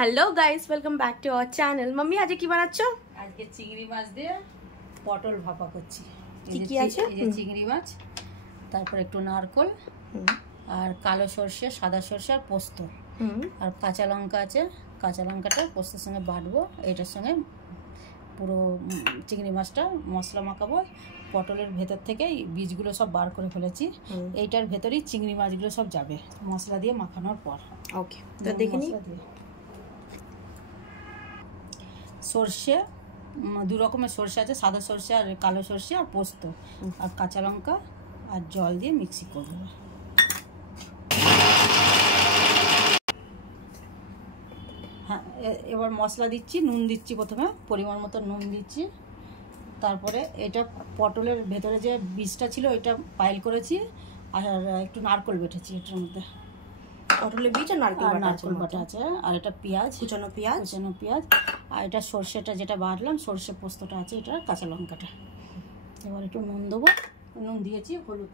Hello guys, welcome back to our channel. Mummy আজকে কি বানাচ্ছো? আজকে চিংড়ি মাছ দিয়ে পটল ভাপা করছি। কি কি আছে? এই যে চিংড়ি মাছ, তারপর একটু নারকোল আর কালো সরষে, সাদা সরষে আর পোস্ত, আর কাঁচা লঙ্কা আছে। কাঁচা লঙ্কাটা পোস্তের সঙ্গে বাটবো, এটার সঙ্গে পুরো চিংড়ি মাছটা মশলা মাখাবো। পটলের ভেতর থেকে বীজগুলো সব বার করে ফেলেছি, এইটার ভেতরেই চিংড়ি মাছগুলো সব যাবে মশলা দিয়ে মাখানোর পর। ওকে, তো দেখে নিই। সর্ষে, দু রকমের সর্ষে আছে, সাদা সর্ষে আর কালো সর্ষে, আর পোস্ত আর কাঁচা লঙ্কা আর জল দিয়ে মিক্সি করে দেবো। হ্যাঁ, এবার মশলা দিচ্ছি, নুন দিচ্ছি, প্রথমে পরিমাণ মতো নুন দিচ্ছি। তারপরে এটা পটলের ভেতরে যে বীজটা ছিল ওইটা পাইল করেছি, আর একটু নারকোল বেটেছি এটার মধ্যে। পটলের বীজ আর নারকেল বাটা আছে, আর এটা পেঁয়াজ, কুচানো পেঁয়াজ, আর এটা সর্ষেটা যেটা বাটলাম, সর্ষে পোস্তটা আছে, এটা কাঁচা লঙ্কাটা। এবার একটু নুন দেবো, নুন দিয়েছি, হলুদ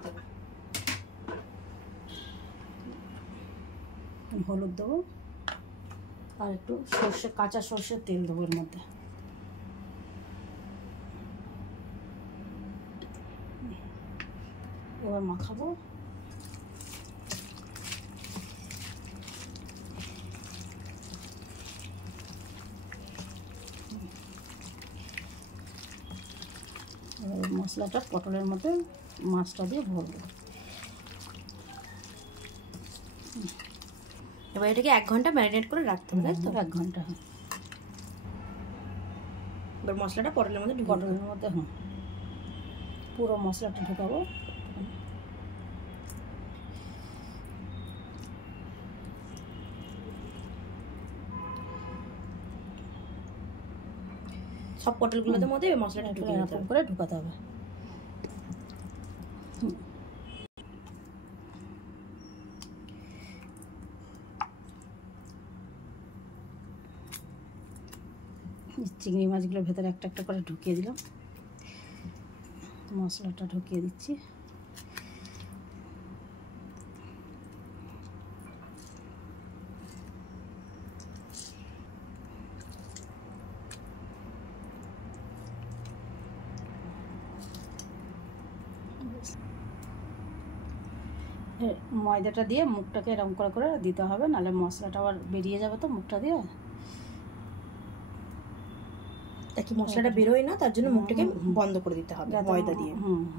দেবো, আর একটু কাঁচা সর্ষের তেল দেবো এর মধ্যে। এবার মাখাবো। এবার মশলাটা পটলের মধ্যে মাছটা দিয়ে ভরবো। এবার এটাকে 1 ঘন্টা ম্যারিনেট করে রাখতে হবে, তাই তো? 1 ঘন্টা। হ্যাঁ, এবার মশলাটা পটলের মধ্যে হ্যাঁ, পুরো মশলাটা ঢোকাবো। সব পটলগুলোর মধ্যে মশলাটা এরকম করে ঢোকাতে হবে। চিংড়ি মাছগুলোর ভেতরে একটা একটা করে ঢুকিয়ে দিলাম, মশলাটা ঢুকিয়ে দিচ্ছি। ময়দাটা দিয়ে মুখটাকে এরকম করে করে দিতে হবে, নাহলে মশলাটা আবার বেরিয়ে যাবে তো মুখটা দিয়ে। তাকে মশলাটা বেরোয় না, তার জন্য মুখটাকে বন্ধ করে দিতে হবে ময়দা দিয়ে।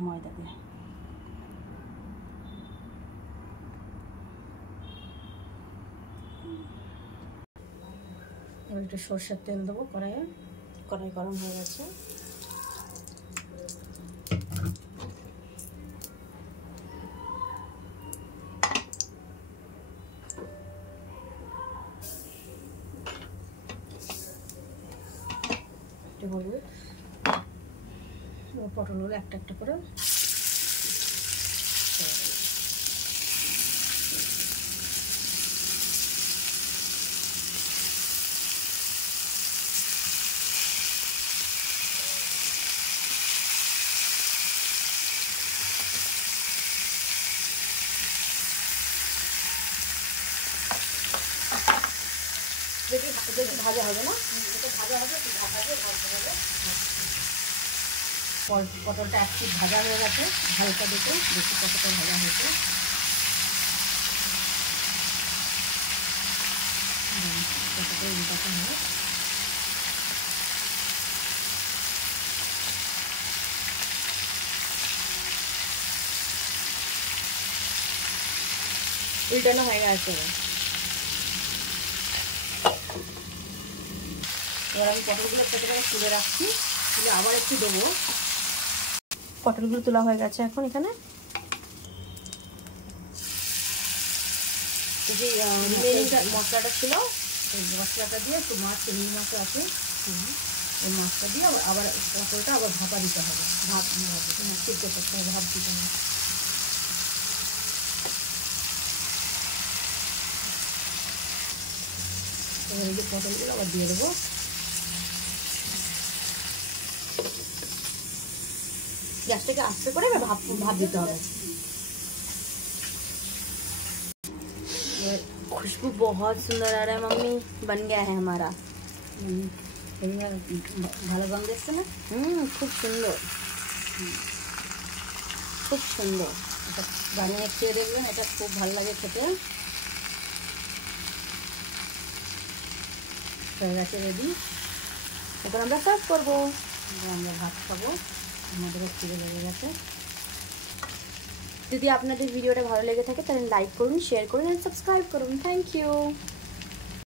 ময়দা দিয়ে। এবার একটু সর্ষের তেল দেবো কড়াই গরম হয়ে গেছে। হলুদ, পটলগুলো একটা একটা করে ভাজা হবে না, এটা ভাজা হবে, ঢাকা দিয়ে ভাজতে হবে। পটলটা একটু ভাজা হয়ে গেছে, হালকা দেখে বেশি কতটা ভাজা হয়েছে। উল্টানো হয়ে গেছে। এবার আমি পটলগুলো কেটে তুলে রাখছি, তুলে আবার একটু দেবো। পটলগুলো তোলা হয়ে গেছে। এখন এখানে যে রিমেনিং মশলাটা ছিল, এই মশলাটা দিয়ে একটু রুই মাছ আছে, ওই মাছটা দিয়ে আবার পটলটা আবার ভাপা দিতে হবে। সিদ্ধ করতে হবে, ভাপ দিতে হবে। এবার এই যে পটলগুলো আবার দিয়ে দেবো। গ্যাসটাকে আস্তে করে ভাপ দিতে হবে। खुशबू बहुत सुंदर आ रहा है मम्मी। बन गया है हमारा। ভালো গন্ধ এসছে না? খুব সুন্দর, খুব সুন্দর। এটা বানিয়ে খেয়ে দেখবেন, এটা খুব ভালো লাগে খেতে। হয়ে গেছে রেডি। এখন আমরা সার্ভ করবো। আমরা ভাত খাবো, আমাদেরও খিদে লেগে গেছে। যদি আপনাদের ভিডিওটা ভালো লেগে থাকে তাহলে লাইক করুন, শেয়ার করুন আর সাবস্ক্রাইব করুন। Thank you.